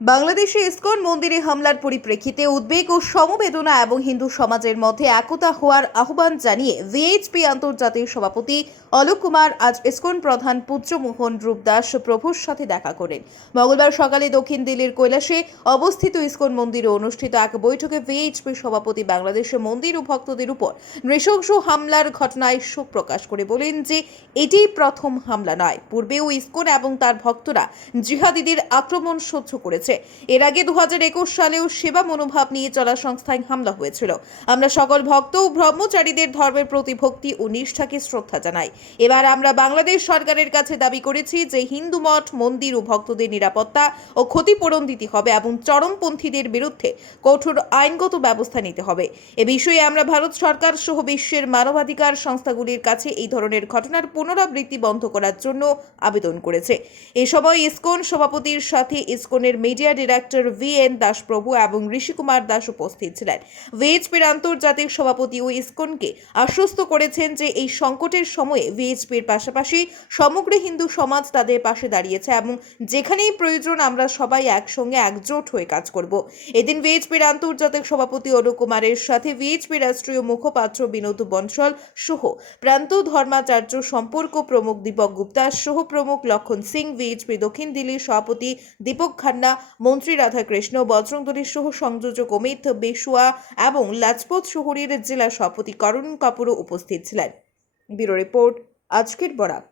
বাংলাদেশে ইসকন মন্দিরে হামলার পরিপ্রেক্ষিতে উদ্বেগ ও সমবেদনা এবং হিন্দু সমাজের মধ্যে একতা হওয়ার আহ্বান জানিয়ে ভিএইচপি আন্তর্জাতিক সভাপতি অলোক কুমার আজ ইসকন প্রধান পূজ্য মোহন রূপ দাস প্রভুর সাথে দেখা করেন। মঙ্গলবার সকালে দক্ষিণ দিল্লির কৈলাসে অবস্থিত ইসকন মন্দিরে অনুষ্ঠিত এক বৈঠকে ভিএইচপি সভাপতি বাংলাদেশের মন্দির ও ভক্তদের উপর নৃশংস হামলার ঘটনায় শোক প্রকাশ করে বলেন যে এটি প্রথম হামলা নয়, পূর্বেও ইসকন এবং তার ভক্তরা জিহাদিদের আক্রমণ সহ্য করেছে। এর আগে 2021 সালেও সেবা মনোভাব নিয়ে চলা সংস্থায় হামলা হয়েছিল। আমরা সকল ভক্ত ও ব্রহ্মচারীদের ধর্মের প্রতি ভক্তি ও নিষ্ঠাকে শ্রদ্ধা জানাই। এবার আমরা বাংলাদেশ সরকারের কাছে দাবি করেছি যে হিন্দু মঠ, মন্দির ও ভক্তদের নিরাপত্তা ও ক্ষতিপূরণ দিতে হবে এবং চরমপন্থীদের বিরুদ্ধে কঠোর আইনগত ব্যবস্থা নিতে হবে। এ বিষয়ে আমরা ভারত সরকার সহ বিশ্বের মানবাধিকার সংস্থাগুলির কাছে এই ধরনের ঘটনার পুনরাবৃত্তি বন্ধ করার জন্য আবেদন করেছে। এ সময় ইসকন সভাপতির সাথে ইসকনের মিডিয়া ডিরেক্টর VN দাস প্রভু এবং ঋষি কুমার দাস উপস্থিত ছিলেন। ভিএইচপির আন্তর্জাতিক সভাপতি ও ইসকনকে আশ্বস্ত করেছেন যে এই সংকটের সময়ে ভিএইচপির পাশাপাশি সমগ্র হিন্দু সমাজ তাদের পাশে দাঁড়িয়েছে এবং যেখানেই প্রয়োজন আমরা সবাই একসঙ্গে একজোট হয়ে কাজ করব। এদিন ভিএইচপির আন্তর্জাতিক সভাপতি অলোক কুমারের সাথে ভিএইচপি রাষ্ট্রীয় মুখপাত্র বিনোদ বনসল সহ প্রান্ত ধর্মাচার্য সম্পর্ক প্রমুখ দীপক গুপ্তা সহ প্রমুখ লক্ষণ সিং, ভিএইচপি দক্ষিণ দিল্লির সভাপতি দীপক খান্না, মন্ত্রী রাধাকৃষ্ণ, বজরংদলী সহ সংযোজক অমিত বেশুয়া এবং লাজপত শহরের জেলা সভাপতি করণ কাপুরও উপস্থিত ছিলেন। ব্যুরো রিপোর্ট, আজকের বরাক।